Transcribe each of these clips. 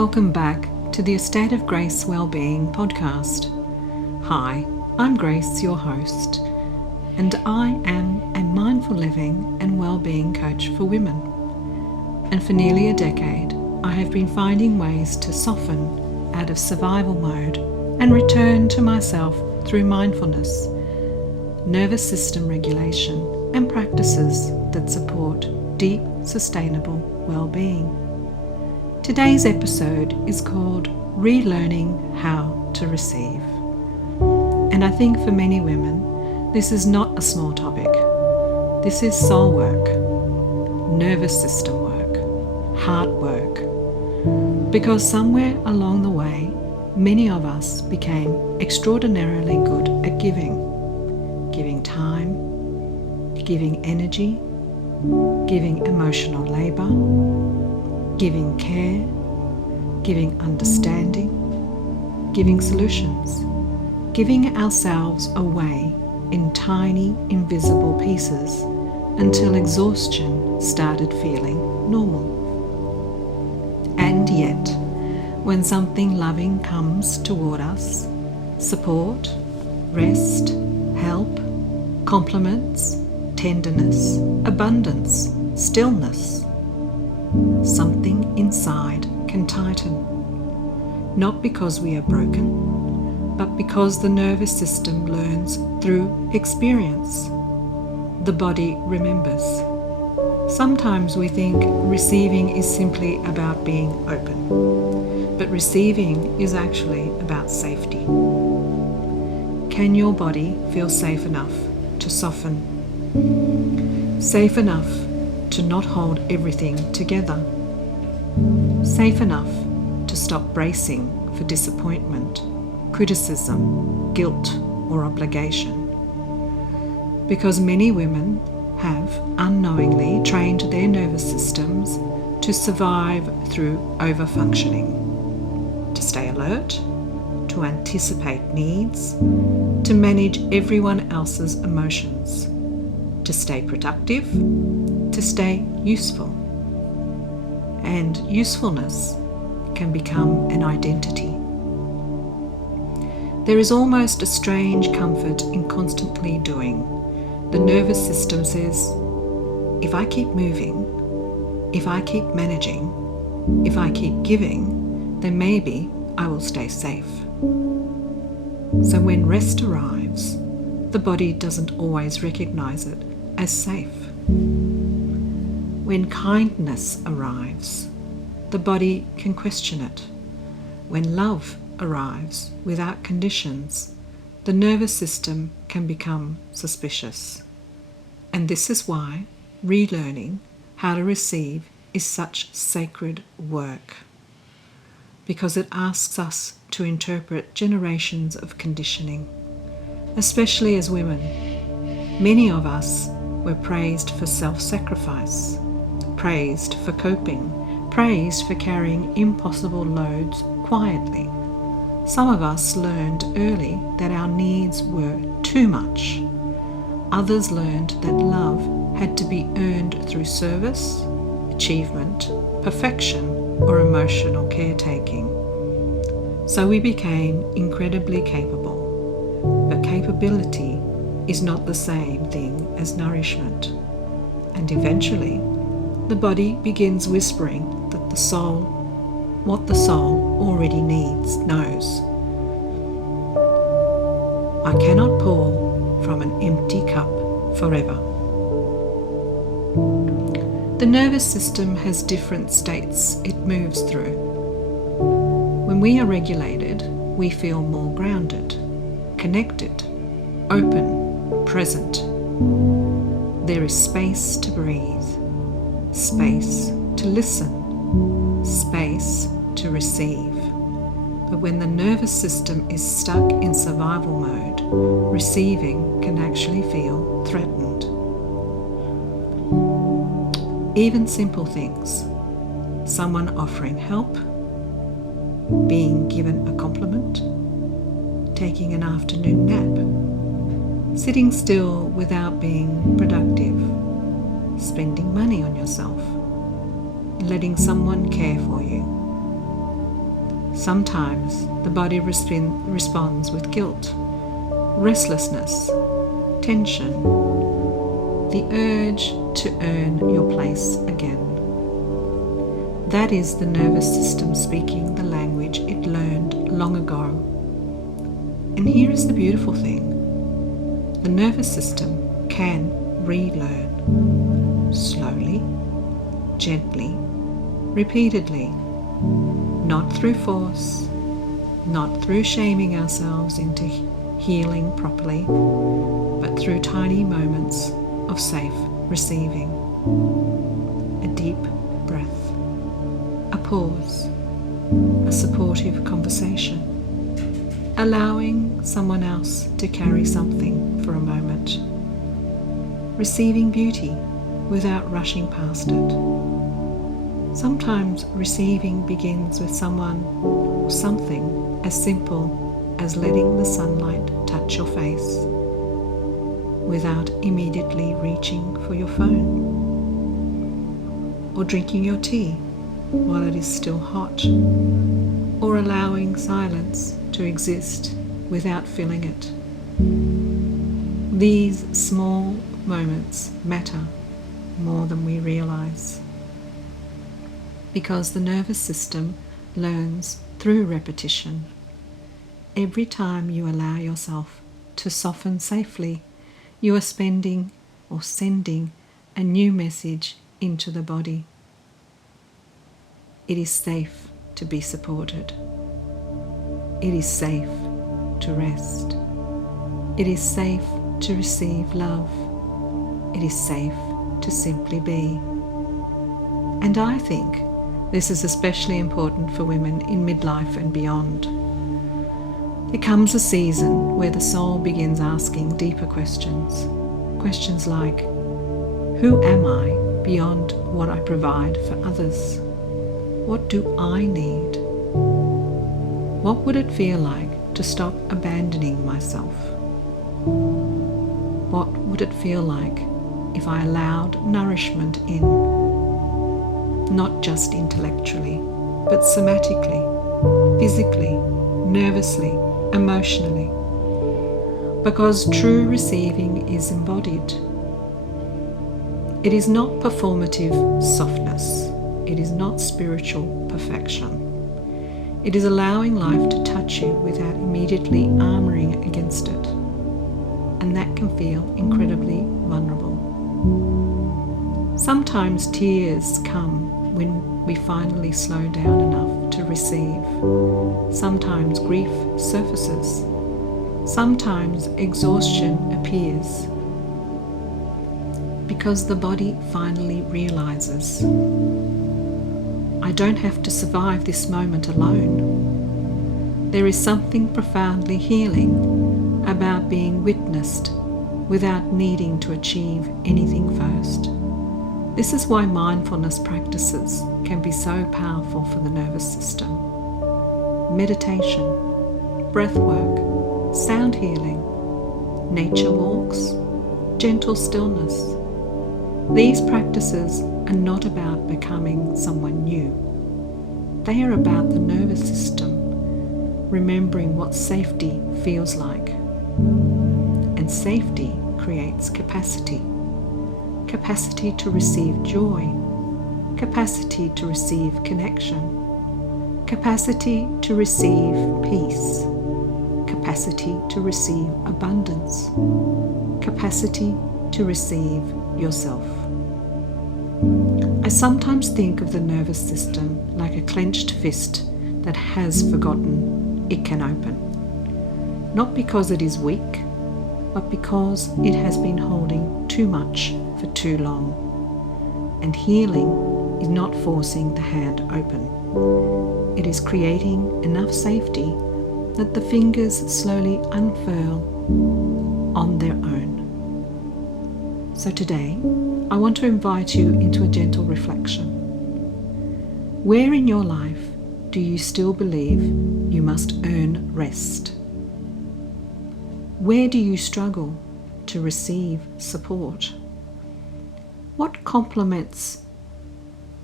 Welcome back to the Estate of Grace Wellbeing podcast. Hi, I'm Grace, your host, and I am a mindful living and wellbeing coach for women. And for nearly a decade, I have been finding ways to soften out of survival mode and return to myself through mindfulness, nervous system regulation, and practices that support deep, sustainable well-being. Today's episode is called Relearning How to Receive. And I think for many women, this is not a small topic. This is soul work, nervous system work, heart work. Because somewhere along the way, many of us became extraordinarily good at giving time, giving energy, giving emotional labor, giving care, giving understanding, giving solutions, giving ourselves away in tiny, invisible pieces until exhaustion started feeling normal. And yet, when something loving comes toward us, support, rest, help, compliments, tenderness, abundance, stillness, something inside can tighten. Not because we are broken, but because the nervous system learns through experience. The body remembers. Sometimes we think receiving is simply about being open, but receiving is actually about safety. Can your body feel safe enough to soften? Safe enough to not hold everything together? Safe enough to stop bracing for disappointment, criticism, guilt, or obligation? Because many women have unknowingly trained their nervous systems to survive through overfunctioning, to stay alert, to anticipate needs, to manage everyone else's emotions, to stay productive, to stay useful. And usefulness can become an identity. There is almost a strange comfort in constantly doing. The nervous system says, if I keep moving, if I keep managing, if I keep giving, then maybe I will stay safe. So when rest arrives, the body doesn't always recognize it as safe. When kindness arrives, the body can question it. When love arrives without conditions, the nervous system can become suspicious. And this is why relearning how to receive is such sacred work. Because it asks us to interpret generations of conditioning, especially as women. Many of us were praised for self-sacrifice, praised for coping, praised for carrying impossible loads quietly. Some of us learned early that our needs were too much. Others learned that love had to be earned through service, achievement, perfection, or emotional caretaking. So we became incredibly capable. But capability is not the same thing as nourishment. And eventually, the body begins whispering that what the soul already needs, knows. I cannot pour from an empty cup forever. The nervous system has different states it moves through. When we are regulated, we feel more grounded, connected, open, present. There is space to breathe, space to listen, space to receive. But when the nervous system is stuck in survival mode, receiving can actually feel threatened. Even simple things, someone offering help, being given a compliment, taking an afternoon nap, sitting still without being productive, spending money on yourself, letting someone care for you. Sometimes the body responds with guilt, restlessness, tension, the urge to earn your place again. That is the nervous system speaking the language it learned long ago. And here is the beautiful thing. The nervous system can relearn slowly, gently, repeatedly, not through force, not through shaming ourselves into healing properly, but through tiny moments of safe receiving. A deep breath, a pause, a supportive conversation, allowing someone else to carry something for a moment, receiving beauty without rushing past it. Sometimes receiving begins with someone or something as simple as letting the sunlight touch your face without immediately reaching for your phone, or drinking your tea while it is still hot, or allowing silence to exist without filling it. These small moments matter more than we realize, because the nervous system learns through repetition. Every time you allow yourself to soften safely, you are spending or sending a new message into the body. It is safe to be supported. It is safe to rest. It is safe to receive love. It is safe to simply be. And I think this is especially important for women in midlife and beyond. There comes a season where the soul begins asking deeper questions. Questions like, who am I beyond what I provide for others? What do I need? What would it feel like to stop abandoning myself? What would it feel like if I allowed nourishment in? Not just intellectually, but somatically, physically, nervously, emotionally. Because true receiving is embodied. It is not performative softness. It is not spiritual perfection. It is allowing life to touch you without immediately armoring against it. And that can feel incredibly vulnerable. Sometimes tears come when we finally slow down enough to receive. Sometimes grief surfaces. Sometimes exhaustion appears. Because the body finally realizes, I don't have to survive this moment alone. There is something profoundly healing about being witnessed without needing to achieve anything first. This is why mindfulness practices can be so powerful for the nervous system. Meditation, breath work, sound healing, nature walks, gentle stillness. These practices are not about becoming someone new. They are about the nervous system remembering what safety feels like. And safety creates capacity. Capacity to receive joy, capacity to receive connection, capacity to receive peace, capacity to receive abundance, capacity to receive yourself. I sometimes think of the nervous system like a clenched fist that has forgotten it can open. Not because it is weak, but because it has been holding too much for too long. And healing is not forcing the hand open. It is creating enough safety that the fingers slowly unfurl on their own. So today, I want to invite you into a gentle reflection. Where in your life do you still believe you must earn rest? Where do you struggle to receive support? What compliments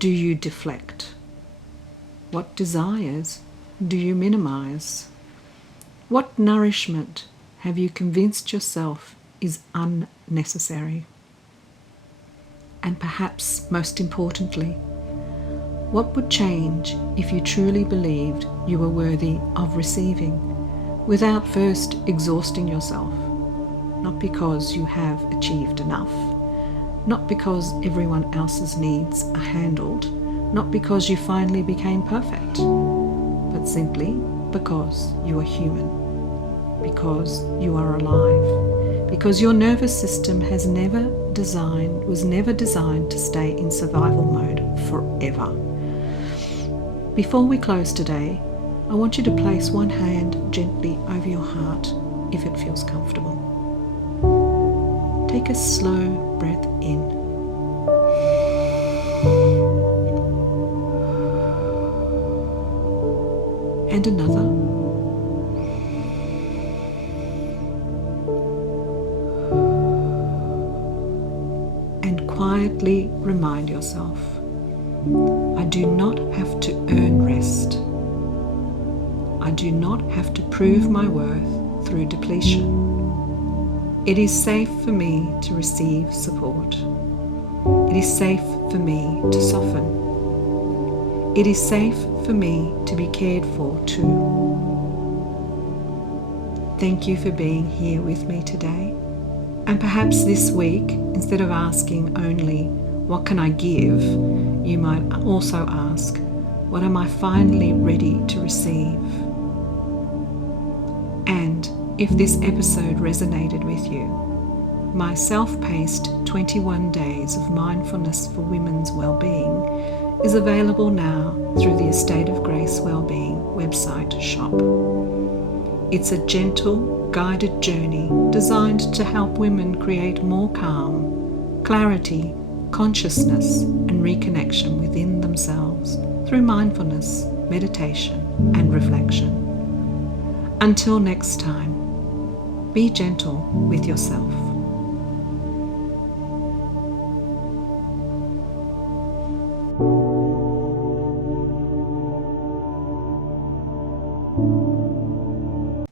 do you deflect? What desires do you minimize? What nourishment have you convinced yourself is unnecessary? And perhaps most importantly, what would change if you truly believed you were worthy of receiving without first exhausting yourself? Not because you have achieved enough, not because everyone else's needs are handled, not because you finally became perfect, but simply because you are human, because you are alive, because your nervous system was never designed to stay in survival mode forever. Before we close today, I want you to place one hand gently over your heart if it feels comfortable. Take a slow breath in. And another. And quietly remind yourself, I do not have to earn rest. I do not have to prove my worth through depletion. It is safe for me to receive support. It is safe for me to soften. It is safe for me to be cared for too. Thank you for being here with me today. And perhaps this week, instead of asking only, what can I give? You might also ask, what am I finally ready to receive? And if this episode resonated with you, my self-paced 21 Days of Mindfulness for Women's Wellbeing is available now through the Estate of Grace Wellbeing website shop. It's a gentle, guided journey designed to help women create more calm, clarity, consciousness, and reconnection within themselves through mindfulness, meditation, and reflection. Until next time, be gentle with yourself.